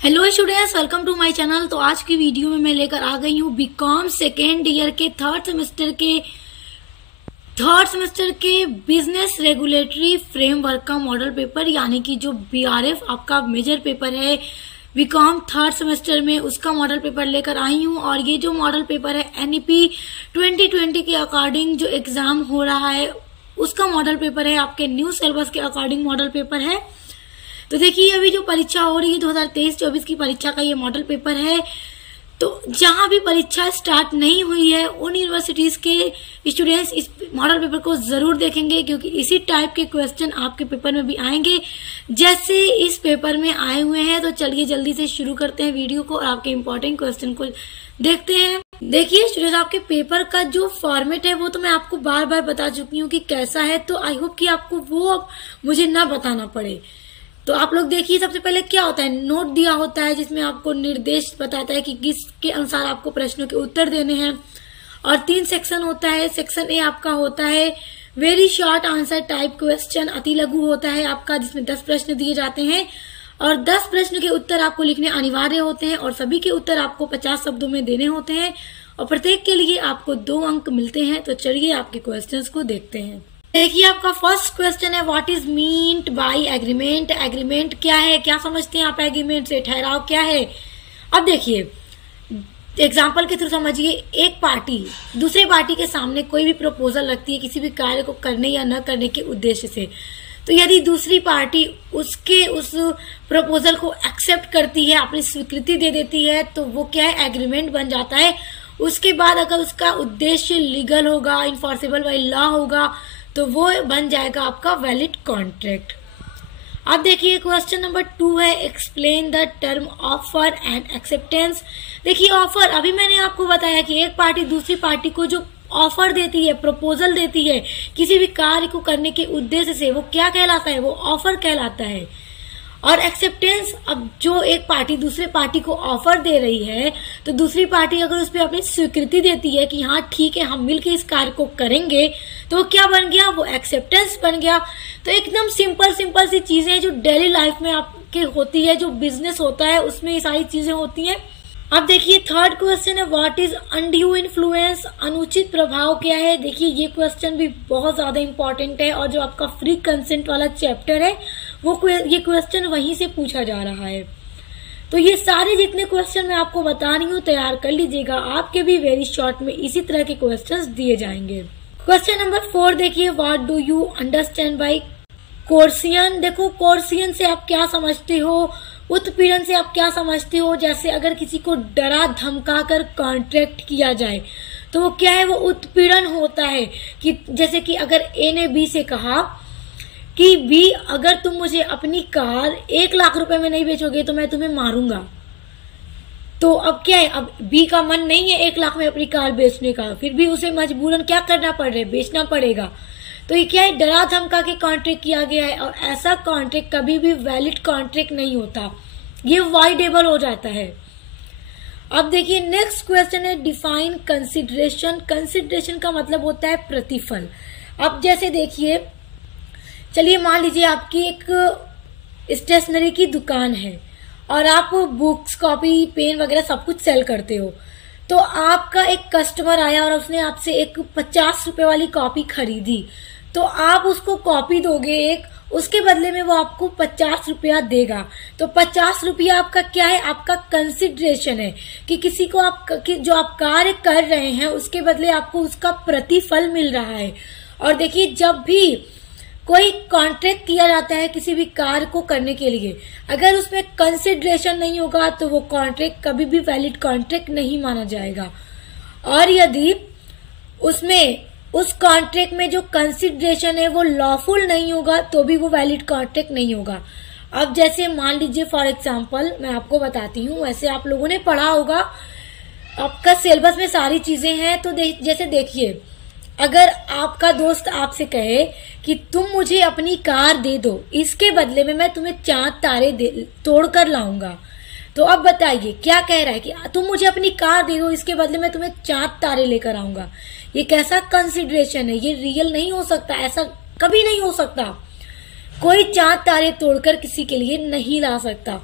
Hello students, welcome to my channel. तो आज की वीडियो में मैं लेकर आ गई हूँ बीकॉम सेकेंड ईयर के थर्ड सेमेस्टर के बिजनेस रेगुलेटरी फ्रेमवर्क का मॉडल पेपर, यानी कि जो बीआरएफ आपका मेजर पेपर है बीकॉम थर्ड सेमेस्टर में, उसका मॉडल पेपर लेकर आई हूँ। और ये जो मॉडल पेपर है एनईपी 2020 के अकॉर्डिंग जो एग्जाम हो रहा है उसका मॉडल पेपर है, आपके न्यू सिलेबस के अकॉर्डिंग मॉडल पेपर है। तो देखिए, अभी जो परीक्षा हो रही है 2023-24 की परीक्षा का ये मॉडल पेपर है। तो जहां भी परीक्षा स्टार्ट नहीं हुई है उन यूनिवर्सिटीज के स्टूडेंट्स इस मॉडल पेपर को जरूर देखेंगे, क्योंकि इसी टाइप के क्वेश्चन आपके पेपर में भी आएंगे जैसे इस पेपर में आए हुए हैं। तो चलिए जल्दी से शुरू करते हैं वीडियो को और आपके इम्पोर्टेंट क्वेश्चन को देखते हैं। देखिए स्टूडेंट्स, आपके पेपर का जो फॉर्मेट है वो तो मैं आपको बार बार बता चुकी हूँ कि कैसा है, तो आई होप कि आपको वो मुझे ना बताना पड़े। तो आप लोग देखिए, सबसे पहले क्या होता है, नोट दिया होता है जिसमें आपको निर्देश बताता है कि किसके अनुसार आपको प्रश्नों के उत्तर देने हैं। और 3 सेक्शन होता है। सेक्शन ए आपका होता है very short answer type question, अति लघु होता है आपका, जिसमें 10 प्रश्न दिए जाते हैं और 10 प्रश्न के उत्तर आपको लिखने अनिवार्य होते हैं और सभी के उत्तर आपको 50 शब्दों में देने होते हैं और प्रत्येक के लिए आपको 2 अंक मिलते हैं। तो चलिए आपके क्वेश्चंस को देखते हैं। देखिए, आपका फर्स्ट क्वेश्चन है what is meant by agreement. Agreement क्या है, क्या समझते हैं आप एग्रीमेंट से, ठहराव क्या है। अब देखिए, एग्जाम्पल के थ्रू समझिए, एक पार्टी दूसरे पार्टी के सामने कोई भी प्रपोजल रखती है किसी भी कार्य को करने या न करने के उद्देश्य से। तो यदि दूसरी पार्टी उस प्रपोजल को एक्सेप्ट करती है, अपनी स्वीकृति दे देती है, तो वो क्या है, एग्रीमेंट बन जाता है। उसके बाद अगर उसका उद्देश्य लीगल होगा, इन्फोर्सेबल बाय लॉ होगा, तो वो बन जाएगा आपका वैलिड कॉन्ट्रैक्ट। अब देखिए, क्वेश्चन नंबर 2 है explain the term offer and acceptance. देखिए, ऑफर अभी मैंने आपको बताया कि एक पार्टी दूसरी पार्टी को जो ऑफर देती है, प्रपोजल देती है किसी भी कार्य को करने के उद्देश्य से, वो क्या कहलाता है, वो ऑफर कहलाता है। और एक्सेप्टेंस, अब जो एक पार्टी दूसरे पार्टी को ऑफर दे रही है तो दूसरी पार्टी अगर उस पर अपनी स्वीकृति देती है कि हाँ ठीक है हम मिलकर इस कार्य को करेंगे, तो वो क्या बन गया, वो एक्सेप्टेंस बन गया। तो एकदम सिंपल सी चीजें हैं जो डेली लाइफ में आपके होती है, जो बिजनेस होता है उसमें ये सारी चीजें होती हैं। अब देखिए, थर्ड क्वेश्चन है व्हाट इज अनड्यू इन्फ्लुएंस। अनुचित प्रभाव क्या है। देखिए, ये क्वेश्चन भी बहुत ज्यादा इंपॉर्टेंट है और जो आपका फ्री कंसेंट वाला चैप्टर है ये क्वेश्चन वहीं से पूछा जा रहा है। तो ये सारे जितने क्वेश्चन मैं आपको बता रही हूँ तैयार कर लीजिएगा, आपके भी वेरी शॉर्ट में इसी तरह के क्वेश्चंस दिए जाएंगे। क्वेश्चन नंबर 4 देखिए, what do you understand by coercion. देखो, कोर्सियन से आप क्या समझते हो, उत्पीड़न से आप क्या समझते हो। जैसे अगर किसी को डरा धमका कर कॉन्ट्रैक्ट किया जाए तो वो क्या है, वो उत्पीड़न होता है। कि जैसे कि अगर ए ने बी से कहा कि बी अगर तुम मुझे अपनी कार 1 लाख रुपए में नहीं बेचोगे तो मैं तुम्हें मारूंगा। तो अब क्या है, अब बी का मन नहीं है 1 लाख में अपनी कार बेचने का, फिर भी उसे मजबूरन क्या करना पड़ रहा है, बेचना पड़ेगा। तो ये क्या है, डरा धमका के कॉन्ट्रैक्ट किया गया है और ऐसा कॉन्ट्रैक्ट कभी भी वैलिड कॉन्ट्रैक्ट नहीं होता, ये वाइडेबल हो जाता है। अब देखिए, नेक्स्ट क्वेश्चन है डिफाइन कंसिडरेशन। कंसिडरेशन का मतलब होता है प्रतिफल। अब जैसे देखिए, चलिए मान लीजिए आपकी एक स्टेशनरी की दुकान है और आप बुक्स, कॉपी, पेन वगैरह सब कुछ सेल करते हो। तो आपका एक कस्टमर आया और उसने आपसे एक 50 रुपए वाली कॉपी खरीदी, तो आप उसको कॉपी दोगे एक, उसके बदले में वो आपको 50 रुपया देगा। तो 50 रुपया आपका क्या है, आपका कंसिडरेशन है कि किसी को जो आप कार्य कर रहे हैं उसके बदले आपको उसका प्रतिफल मिल रहा है। और देखिए, जब भी कोई कॉन्ट्रैक्ट किया जाता है किसी भी कार्य को करने के लिए, अगर उसमें कंसिडरेशन नहीं होगा तो वो कॉन्ट्रैक्ट कभी भी वैलिड कॉन्ट्रैक्ट नहीं माना जाएगा। और यदि उसमें उस कॉन्ट्रैक्ट में जो कंसिडरेशन है वो लॉफुल नहीं होगा तो भी वो वैलिड कॉन्ट्रैक्ट नहीं होगा। अब जैसे मान लीजिए, फॉर एग्जांपल मैं आपको बताती हूँ, वैसे आप लोगों ने पढ़ा होगा, आपका सिलेबस में सारी चीजें हैं। तो जैसे देखिए, अगर आपका दोस्त आपसे कहे कि तुम मुझे अपनी कार दे दो, इसके बदले में मैं तुम्हें 4 तारे तोड़ कर लाऊंगा, तो अब बताइए क्या कह रहा है कि तुम मुझे अपनी कार दे दो, इसके बदले में तुम्हें 4 तारे लेकर आऊंगा। ये कैसा कंसिडरेशन है, ये रियल नहीं हो सकता, ऐसा कभी नहीं हो सकता। कोई 4 तारे तोड़कर किसी के लिए नहीं ला सकता।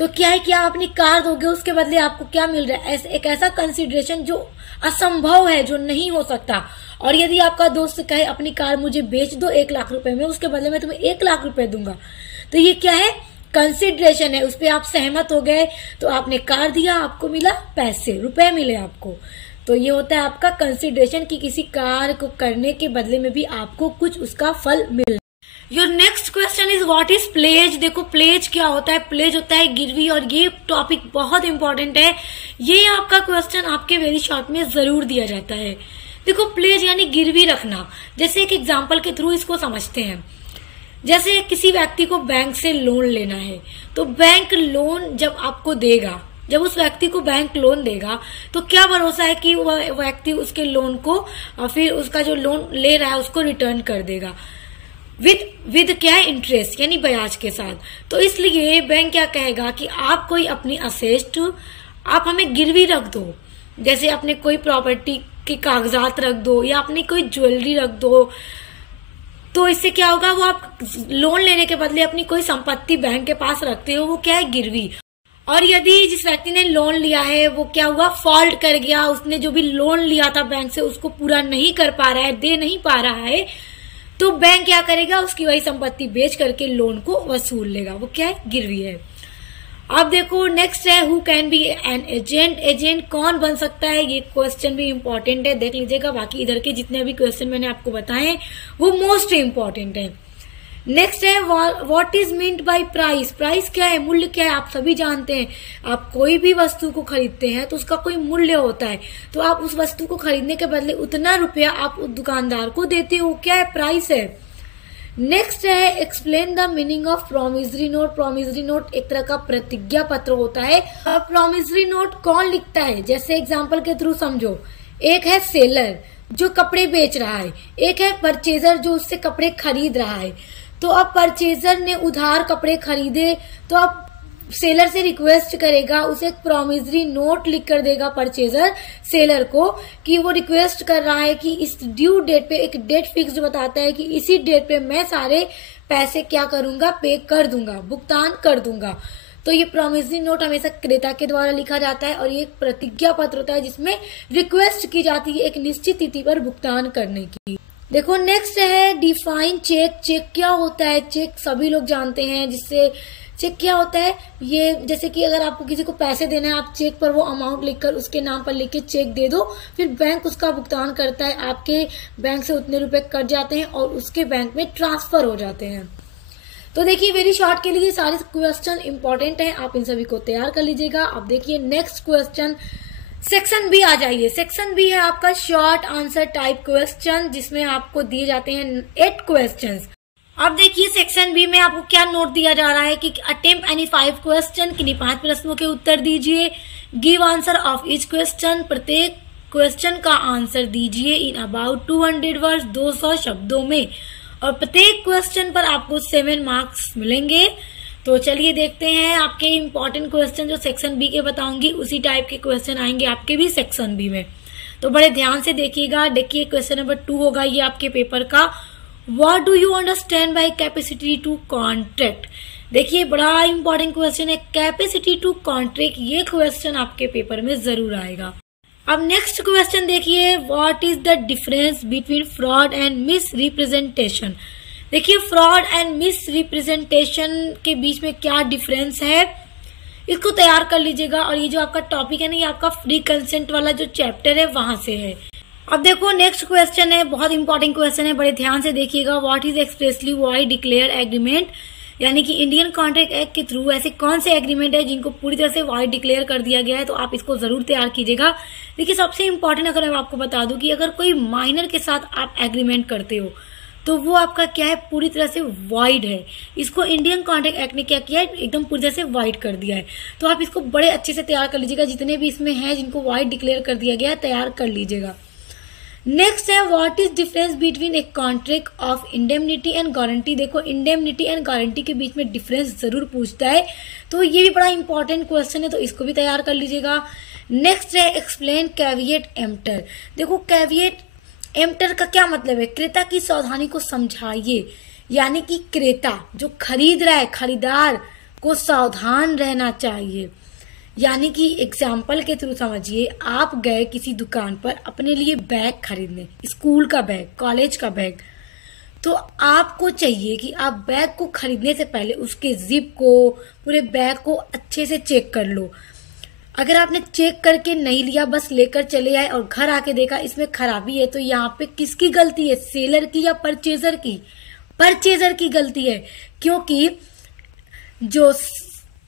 तो क्या है कि आप अपनी कार दोगे, उसके बदले आपको क्या मिल रहा है, एक ऐसा कंसिडरेशन जो असंभव है, जो नहीं हो सकता। और यदि आपका दोस्त कहे अपनी कार मुझे बेच दो 1 लाख रुपए में, उसके बदले मैं तुम्हें 1 लाख रुपए दूंगा, तो ये क्या है, कंसिडरेशन है, उस पर आप सहमत हो गए, तो आपने कार दिया, आपको मिला पैसे, रुपए मिले आपको। तो ये होता है आपका कंसिडरेशन कि किसी कार को करने के बदले में भी आपको कुछ उसका फल मिल। Your next question is what is pledge. देखो प्लेज क्या होता है, प्लेज होता है गिरवी, और ये टॉपिक बहुत इंपॉर्टेंट है। ये आपका क्वेश्चन आपके वेरी शॉर्ट में जरूर दिया जाता है। देखो प्लेज यानी गिरवी रखना। जैसे एक एग्जाम्पल के थ्रू इसको समझते हैं। जैसे किसी व्यक्ति को बैंक से लोन लेना है, तो बैंक लोन जब आपको देगा, जब उस व्यक्ति को बैंक लोन देगा, तो क्या भरोसा है कि वह व्यक्ति उसके लोन को फिर उसका जो लोन ले रहा है उसको रिटर्न कर देगा विद क्या है, इंटरेस्ट यानी ब्याज के साथ। तो इसलिए बैंक क्या कहेगा कि आप कोई अपनी असेस्ट आप हमें गिरवी रख दो, जैसे अपने कोई प्रॉपर्टी के कागजात रख दो या अपनी कोई ज्वेलरी रख दो। तो इससे क्या होगा, वो आप लोन लेने के बदले अपनी कोई संपत्ति बैंक के पास रखते हो, वो क्या है, गिरवी। और यदि जिस व्यक्ति ने लोन लिया है वो क्या हुआ, फॉल्ट कर गया, उसने जो भी लोन लिया था बैंक से उसको पूरा नहीं कर पा रहा है, दे नहीं पा रहा है, तो बैंक क्या करेगा, उसकी वही संपत्ति बेच करके लोन को वसूल लेगा, वो क्या है, गिरवी है। अब देखो नेक्स्ट है who can be an agent. Agent कौन बन सकता है, ये क्वेश्चन भी इंपॉर्टेंट है, देख लीजिएगा। बाकी इधर के जितने भी क्वेश्चन मैंने आपको बताए वो मोस्ट इंपॉर्टेंट है। नेक्स्ट है what is meant bye price. Price क्या है, मूल्य क्या है, आप सभी जानते हैं। आप कोई भी वस्तु को खरीदते हैं तो उसका कोई मूल्य होता है, तो आप उस वस्तु को खरीदने के बदले उतना रुपया आप उस दुकानदार को देते हो, क्या है, प्राइस है। नेक्स्ट है explain the meaning of promissory note. Promissory note एक तरह का प्रतिज्ञा पत्र होता है। प्रोमिसरी नोट कौन लिखता है, जैसे एग्जांपल के थ्रू समझो। एक है सेलर जो कपड़े बेच रहा है, एक है परचेजर जो उससे कपड़े खरीद रहा है। तो अब परचेजर ने उधार कपड़े खरीदे, तो अब सेलर से रिक्वेस्ट करेगा, उसे एक प्रोमिसरी नोट लिख कर देगा परचेजर सेलर को कि वो रिक्वेस्ट कर रहा है कि इस ड्यू डेट पे, एक डेट फिक्स बताता है कि इसी डेट पे मैं सारे पैसे क्या करूंगा, पे कर दूंगा, भुगतान कर दूंगा। तो ये प्रोमिसरी नोट हमेशा क्रेता के द्वारा लिखा जाता है और ये एक प्रतिज्ञा पत्र होता है जिसमें रिक्वेस्ट की जाती है एक निश्चित तिथि पर भुगतान करने की। देखो नेक्स्ट है डिफाइन चेक। चेक क्या होता है, चेक सभी लोग जानते हैं। जिससे चेक क्या होता है, ये जैसे कि अगर आपको किसी को पैसे देना है, आप चेक पर वो अमाउंट लिखकर उसके नाम पर लिख के चेक दे दो, फिर बैंक उसका भुगतान करता है, आपके बैंक से उतने रुपए कट जाते हैं और उसके बैंक में ट्रांसफर हो जाते हैं। तो देखिए वेरी शॉर्ट के लिए सारे क्वेश्चन इंपॉर्टेंट हैं, आप इन सभी को तैयार कर लीजिएगा। अब देखिए नेक्स्ट क्वेश्चन सेक्शन बी आ जाइए। सेक्शन बी है आपका शॉर्ट आंसर टाइप क्वेश्चन, जिसमें आपको दिए जाते हैं 8 क्वेश्चंस। अब देखिए सेक्शन बी में आपको क्या नोट दिया जा रहा है कि अटेम्प्ट एनी 5 क्वेश्चन, किन्हीं 5 प्रश्नों के उत्तर दीजिए। Give answer of each question, प्रत्येक क्वेश्चन का आंसर दीजिए इन अबाउट 200 वर्ड्स, 200 शब्दों में, और प्रत्येक क्वेश्चन पर आपको 7 मार्क्स मिलेंगे। तो चलिए देखते हैं आपके इंपॉर्टेंट क्वेश्चन जो सेक्शन बी के बताऊंगी, उसी टाइप के क्वेश्चन आएंगे आपके भी सेक्शन बी में। तो बड़े ध्यान से देखिएगा। देखिए क्वेश्चन नंबर 2 होगा ये आपके पेपर का, what do you understand by capacity to contract. देखिए बड़ा इंपॉर्टेंट क्वेश्चन है, कैपेसिटी टू कॉन्ट्रैक्ट, ये क्वेश्चन आपके पेपर में जरूर आएगा। अब नेक्स्ट क्वेश्चन देखिए, what is the difference between fraud and misrepresentation. देखिए फ्रॉड एंड मिस रिप्रेजेंटेशन के बीच में क्या डिफरेंस है, इसको तैयार कर लीजिएगा। और ये जो आपका टॉपिक है ना, ये आपका फ्री कंसेंट वाला जो चैप्टर है वहां से है। अब देखो नेक्स्ट क्वेश्चन है, बहुत इंपॉर्टेंट क्वेश्चन है, बड़े ध्यान से देखिएगा। What is expressly void declare agreement, यानी कि इंडियन कॉन्ट्रैक्ट एक्ट के थ्रू ऐसे कौन से एग्रीमेंट है जिनको पूरी तरह से वॉइड डिक्लेयर कर दिया गया है। तो आप इसको जरूर तैयार कीजिएगा। देखिए सबसे इंपॉर्टेंट अगर मैं आपको बता दूं कि अगर कोई माइनर के साथ आप एग्रीमेंट करते हो तो वो आपका क्या है, पूरी तरह से वाइड है। इसको इंडियन कॉन्ट्रैक्ट एक्ट ने क्या किया है, एकदम पूरी तरह से वाइड कर दिया है। तो आप इसको बड़े अच्छे से तैयार कर लीजिएगा, जितने भी इसमें हैं जिनको वाइड डिक्लेयर कर दिया गया है तैयार कर लीजिएगा। नेक्स्ट है what is difference between a contract of indemnity and guarantee. देखो इंडेमनिटी एंड गारंटी के बीच में डिफरेंस जरूर पूछता है, तो ये भी बड़ा इंपॉर्टेंट क्वेश्चन है, तो इसको भी तैयार कर लीजिएगा। नेक्स्ट है एक्सप्लेन कैविएट एम्प्टर। देखो कैविएट एम्प्टर का क्या मतलब है, क्रेता की सावधानी को समझाइए। यानी कि क्रेता जो खरीद रहा है, खरीदार को सावधान रहना चाहिए। यानी कि एग्जाम्पल के थ्रू समझिए, आप गए किसी दुकान पर अपने लिए बैग खरीदने, स्कूल का बैग, कॉलेज का बैग, तो आपको चाहिए कि आप बैग को खरीदने से पहले उसके जिप को, पूरे बैग को अच्छे से चेक कर लो। अगर आपने चेक करके नहीं लिया, बस लेकर चले आए और घर आके देखा इसमें खराबी है, तो यहाँ पे किसकी गलती है, सेलर की या परचेजर की? परचेजर की गलती है, क्योंकि जो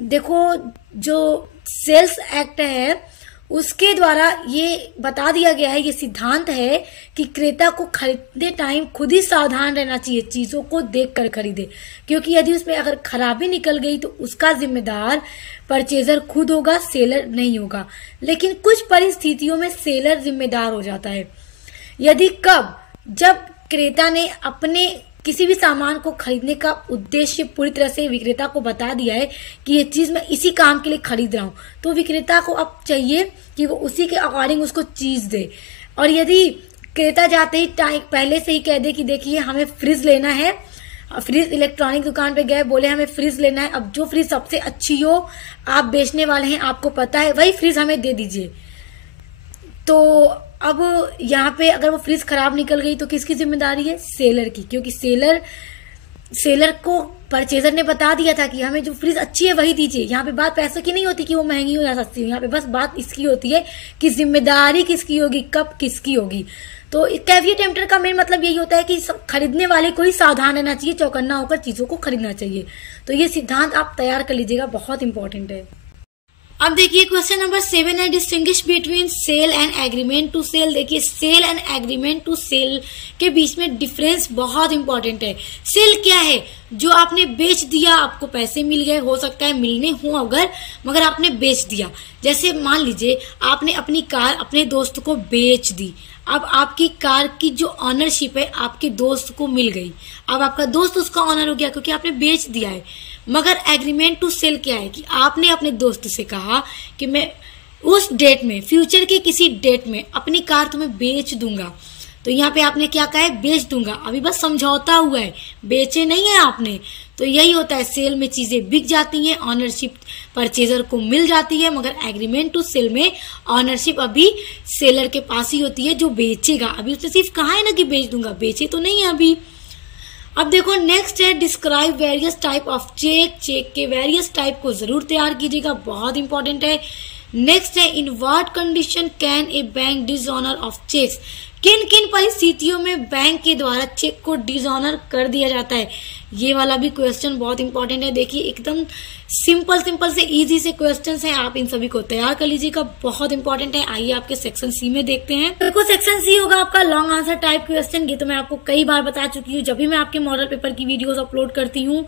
देखो जो सेल्स एक्ट है उसके द्वारा ये बता दिया गया है, ये सिद्धांत है कि क्रेता को खरीदते टाइम खुद ही सावधान रहना चाहिए, चीजों को देखकर खरीदे, क्योंकि यदि उसमें अगर खराबी निकल गई तो उसका जिम्मेदार परचेजर खुद होगा, सेलर नहीं होगा। लेकिन कुछ परिस्थितियों में सेलर जिम्मेदार हो जाता है। यदि कब? जब क्रेता ने अपने किसी भी सामान को खरीदने का उद्देश्य पूरी तरह से विक्रेता को बता दिया है कि ये चीज मैं इसी काम के लिए खरीद रहा हूं, तो विक्रेता को अब चाहिए कि वो उसी के अकॉर्डिंग उसको चीज दे। और यदि क्रेता जाते ही पहले से ही कह दे कि देखिए हमें फ्रिज लेना है, फ्रिज इलेक्ट्रॉनिक दुकान पे गए, बोले हमें फ्रिज लेना है, अब जो फ्रिज सबसे अच्छी हो, आप बेचने वाले हैं, आपको पता है, वही फ्रिज हमें दे दीजिए। तो अब यहाँ पे अगर वो फ्रिज खराब निकल गई तो किसकी जिम्मेदारी है? सेलर की, क्योंकि सेलर को परचेजर ने बता दिया था कि हमें जो फ्रिज अच्छी है वही दीजिए। यहाँ पे बात पैसों की नहीं होती कि वो महंगी हो या सस्ती हो, यहाँ पे बस बात इसकी होती है कि जिम्मेदारी किसकी होगी, कब किसकी होगी। तो कैविएट एम्पटर का मेन मतलब यही होता है कि खरीदने वाले को ही सावधान रहना चाहिए, चौकन्ना होकर चीजों को खरीदना चाहिए। तो ये सिद्धांत आप तैयार कर लीजिएगा, बहुत इंपॉर्टेंट है। अब देखिए क्वेश्चन नंबर 7 है, distinguish between sale and agreement to sale. देखिए sale and agreement to sale के बीच में डिफरेंस बहुत इंपॉर्टेंट है। सेल क्या है? जो आपने बेच दिया, आपको पैसे मिल गए, हो सकता है मिलने हो अगर, मगर आपने बेच दिया। जैसे मान लीजिए आपने अपनी कार अपने दोस्त को बेच दी, अब आपकी कार की जो ऑनरशिप है आपके दोस्त को मिल गई, अब आपका दोस्त उसका ऑनर हो गया क्योंकि आपने बेच दिया है। मगर एग्रीमेंट टू सेल क्या है कि आपने अपने दोस्त से कहा कि मैं उस डेट में, फ्यूचर के किसी डेट में अपनी कार तुम्हें बेच दूंगा। तो यहाँ पे आपने क्या कहा है? बेच दूंगा। अभी बस समझौता हुआ है, बेचे नहीं है आपने। तो यही होता है, सेल में चीजें बिक जाती हैं, ऑनरशिप परचेजर को मिल जाती है, मगर एग्रीमेंट टू सेल में ऑनरशिप अभी सेलर के पास ही होती है जो बेचेगा। अभी उसने सिर्फ कहा है ना कि बेच दूंगा, बेचे तो नहीं है अभी। अब देखो नेक्स्ट है, describe various type of cheque. Cheque के वेरियस टाइप को जरूर तैयार कीजिएगा, बहुत इंपॉर्टेंट है। नेक्स्ट है, in what condition can a bank dishonour of cheques. किन किन परिस्थितियों में बैंक के द्वारा चेक को डिसऑनर कर दिया जाता है। ये वाला भी क्वेश्चन बहुत इंपॉर्टेंट है। देखिए एकदम सिंपल से इजी से क्वेश्चंस हैं, आप इन सभी को तैयार कर लीजिएगा, बहुत इंपॉर्टेंट है। आइए आपके सेक्शन सी में देखते हैं। देखो सेक्शन सी होगा आपका लॉन्ग आंसर टाइप क्वेश्चन। ये तो मैं आपको कई बार बता चुकी हूँ जब भी मैं आपके मॉडल पेपर की वीडियोस अपलोड करती हूँ।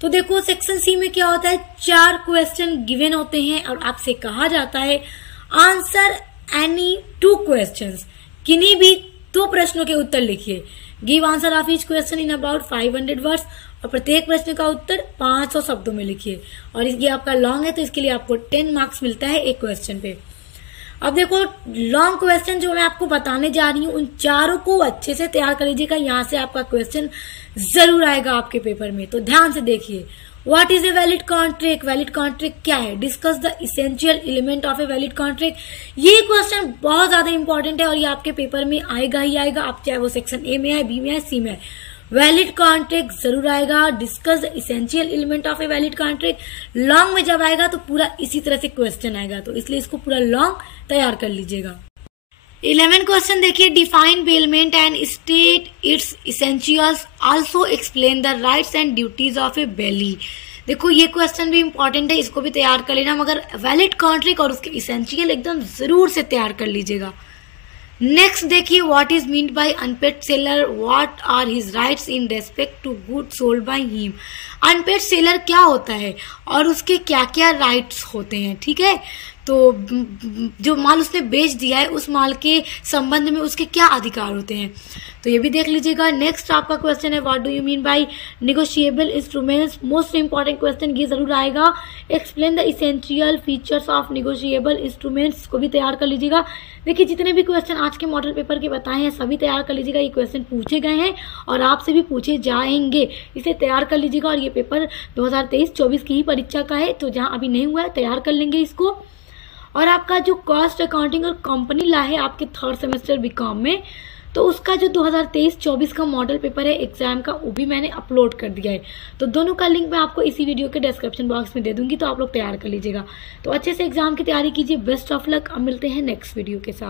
तो देखो सेक्शन सी में क्या होता है, 4 क्वेश्चन गिवन होते हैं और आपसे कहा जाता है आंसर एनी 2 क्वेश्चंस। किन्हीं भी 2 प्रश्नों के उत्तर लिखिए। Give answer of each question in about 500 words, और प्रत्येक प्रश्न का उत्तर 500 शब्दों में लिखिए। और ये आपका लॉन्ग है तो इसके लिए आपको 10 मार्क्स मिलता है एक क्वेश्चन पे। अब देखो लॉन्ग क्वेश्चन जो मैं आपको बताने जा रही हूँ उन 4 को अच्छे से तैयार कर लीजिएगा, यहाँ से आपका क्वेश्चन जरूर आएगा आपके पेपर में। तो ध्यान से देखिए। What is a valid contract? Valid contract क्या है? Discuss the essential element of a valid contract. ये क्वेश्चन बहुत ज्यादा इंपॉर्टेंट है और ये आपके पेपर में आएगा ही आएगा, आप चाहे वो सेक्शन ए में आए, बी में आए, सी में आए, वैलिड कॉन्ट्रैक्ट जरूर आएगा। Discuss the essential element of a valid contract long में जब आएगा तो पूरा इसी तरह से क्वेश्चन आएगा, तो इसलिए इसको पूरा लॉन्ग तैयार कर लीजिएगा। 11 क्वेश्चन देखिए, define bailment and state its essentials, also explain the rights and duties of a bailee. देखो ये क्वेश्चन भी इंपॉर्टेंट है, इसको भी तैयार कर लेना, मगर वैलिड कॉन्ट्रैक्ट और उसके इसेंशियल एकदम जरूर से तैयार कर लीजिएगा। नेक्स्ट देखिए, what is meant by unpaid seller, what are his rights in respect to good sold by him. Unpaid seller क्या होता है और उसके क्या क्या राइट्स होते हैं, ठीक है। तो जो माल उसने बेच दिया है उस माल के संबंध में उसके क्या अधिकार होते हैं, तो ये भी देख लीजिएगा। नेक्स्ट आपका क्वेश्चन है what do you mean by negotiable instruments. Most important question ये जरूर आएगा। Explain the essential features of negotiable instruments को भी तैयार कर लीजिएगा। देखिए जितने भी क्वेश्चन आज के मॉडल पेपर के बताए हैं सभी तैयार कर लीजिएगा। ये क्वेश्चन पूछे गए हैं और आपसे भी पूछे जाएंगे, इसे तैयार कर लीजिएगा। और ये पेपर 2023-24 की ही परीक्षा का है, तो जहाँ अभी नहीं हुआ है तैयार कर लेंगे इसको। और आपका जो कॉस्ट अकाउंटिंग और कंपनी लॉ है आपके थर्ड सेमेस्टर बीकॉम में, तो उसका जो 2023-24 का मॉडल पेपर है एग्जाम का, वो भी मैंने अपलोड कर दिया है। तो दोनों का लिंक मैं आपको इसी वीडियो के डिस्क्रिप्शन बॉक्स में दे दूंगी, तो आप लोग तैयार कर लीजिएगा। तो अच्छे से एग्जाम की तैयारी कीजिए। Best of luck. अब मिलते हैं नेक्स्ट वीडियो के साथ।